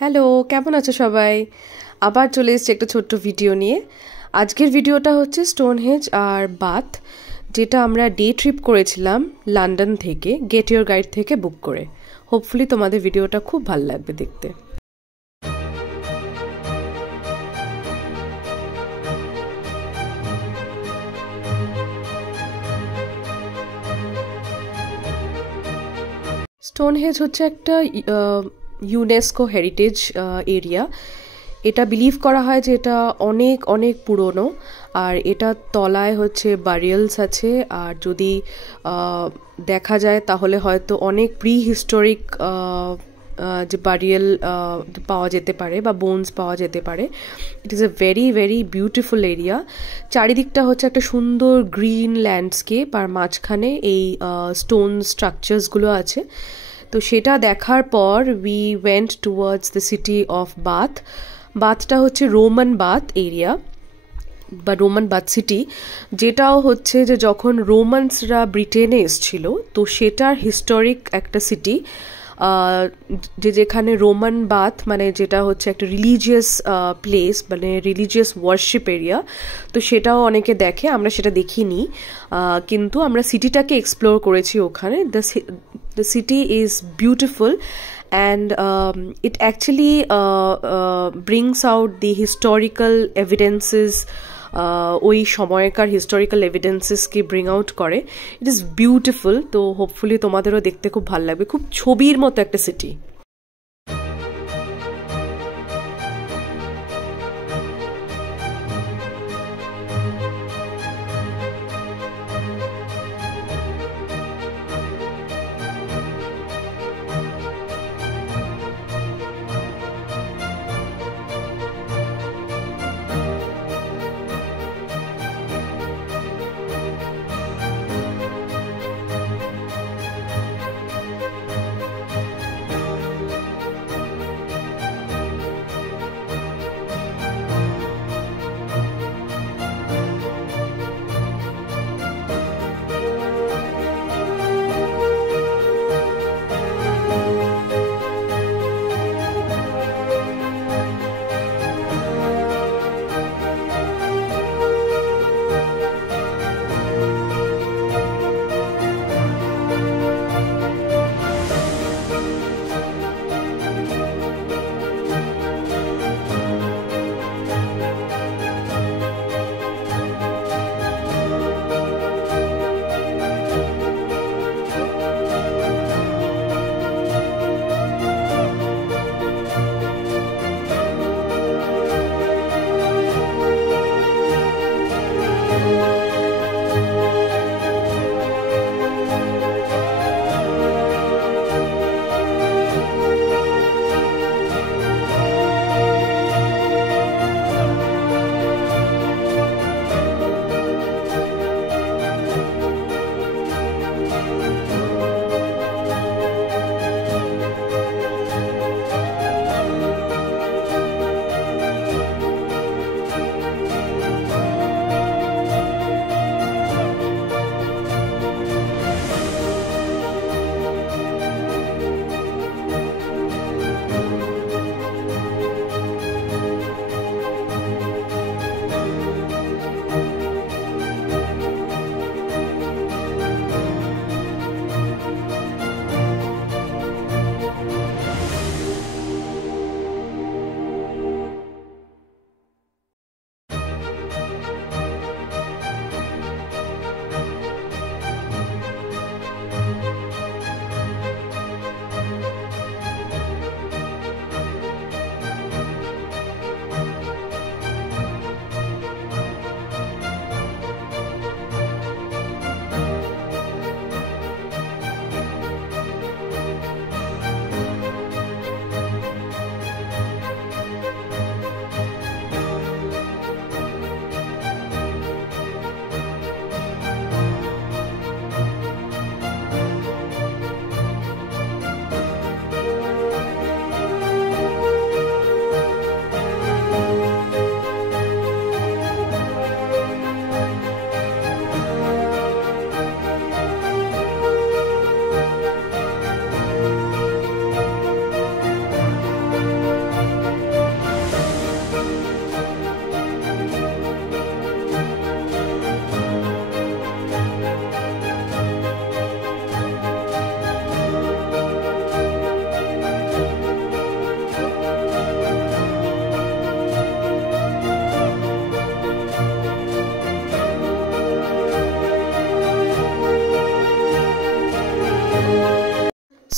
Hello, কেমন আছো সবাই? আবার চলে এসেছি একটা ছোট্ট ভিডিও নিয়ে। আজকের ভিডিওটা হচ্ছে স্টোনহেঞ্জ আর বাথ, যেটা আমরা ডে ট্রিপ করেছিলাম লন্ডন থেকে গেট ইওর গাইড থেকে বুক করে। হোপফুলি তোমাদের ভিডিওটা খুব ভালো লাগবে দেখতে। স্টোনহেঞ্জ হচ্ছে একটা ইউনেস্কো হেরিটেজ এরিয়া। এটা বিলিভ করা হয় যে এটা অনেক অনেক পুরনো, আর এটার তলায় হচ্ছে বারিয়ালস আছে। আর যদি দেখা যায় তাহলে হয়তো অনেক প্রি হিস্টোরিক যে বারিয়াল পাওয়া যেতে পারে বা বোনস পাওয়া যেতে পারে। It is a very very beautiful area. চারিদিকটা হচ্ছে একটা সুন্দর গ্রিন ল্যান্ডস্কেপ, আর মাঝখানে এই স্টোন স্ট্রাকচার্সগুলো আছে। তো সেটা দেখার পর we went towards the city of Bath. বাথটা হচ্ছে রোমান বাথ এরিয়া বা রোমান বাথ সিটি, যেটাও হচ্ছে যে যখন রোমানসরা ব্রিটেনে এসছিল তো সেটার হিস্টোরিক একটা সিটি, যেখানে রোমান বাথ মানে যেটা হচ্ছে একটা রিলিজিয়াস প্লেস, মানে রিলিজিয়াস ওয়ার্শিপ এরিয়া। তো সেটাও অনেকে দেখে, আমরা সেটা দেখিনি, কিন্তু আমরা সিটিটাকে এক্সপ্লোর করেছি ওখানে। The city is beautiful and it actually brings out the historical evidences, ওই সময়কার হিস্টোরিক্যাল এভিডেন্সেসকে ব্রিং আউট করে। It is beautiful. তো হোপফুলি তোমাদেরও দেখতে খুব ভালো লাগবে, খুব ছবির মতো একটা city.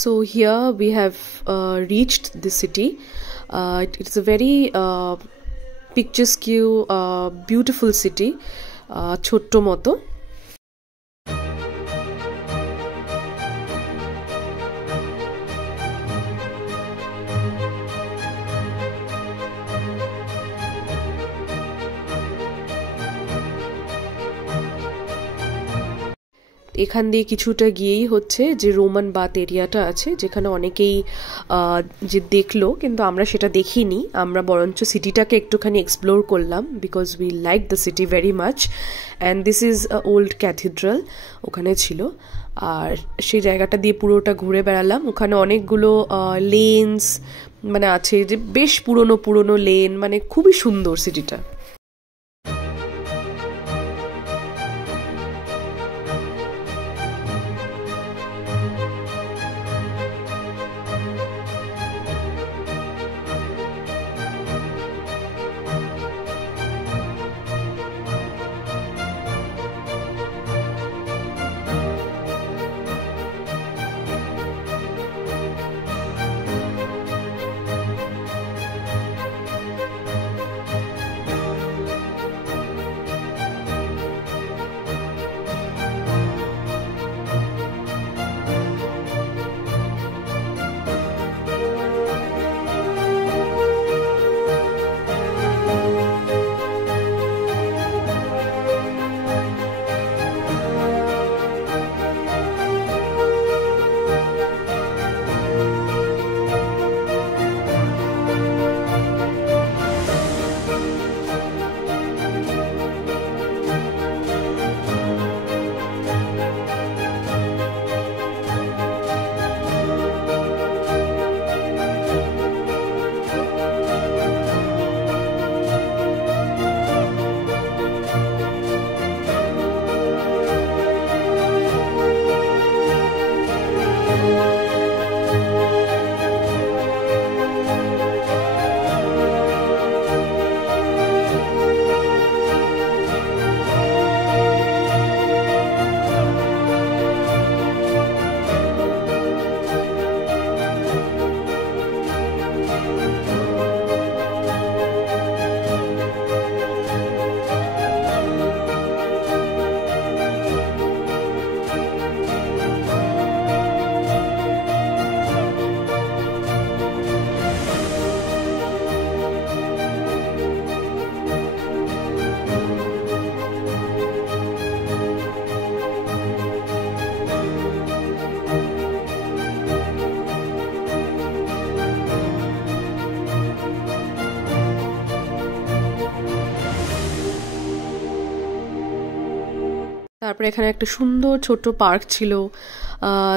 So here we have reached the city. It's a very picturesque, beautiful city, chotto moto. এখান দিয়ে কিছুটা গিয়েই হচ্ছে যে রোমান বাথ এরিয়াটা আছে, যেখানে অনেকেই যে দেখলো, কিন্তু আমরা সেটা দেখিনি। আমরা বরঞ্চ সিটিটাকে একটুখানি এক্সপ্লোর করলাম, because we like the city very much. And this is old cathedral ওখানে ছিল, আর সেই জায়গাটা দিয়ে পুরোটা ঘুরে বেড়ালাম। ওখানে অনেকগুলো লেনস মানে আছে, যে বেশ পুরনো পুরনো লেন, মানে খুবই সুন্দর সিটিটা। তারপরে এখানে একটা সুন্দর ছোট পার্ক ছিল,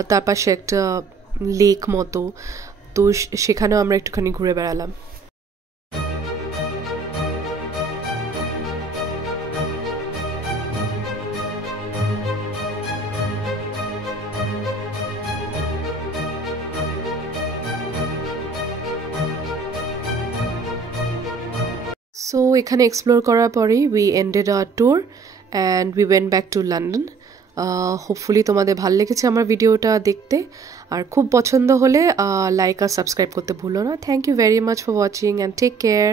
তার পাশে একটা লেক মতো, তো সেখানেও আমরা একটুখানি ঘুরে বেড়ালাম। সো এখানে এক্সপ্লোর করার পরেই we ended our tour and we went back to London. Hopefully তোমাদের ভালো লেগেছে আমার ভিডিওটা দেখতে, আর খুব পছন্দ হলে লাইক আর সাবস্ক্রাইব করতে ভুলো না। Thank you very much for watching and take care.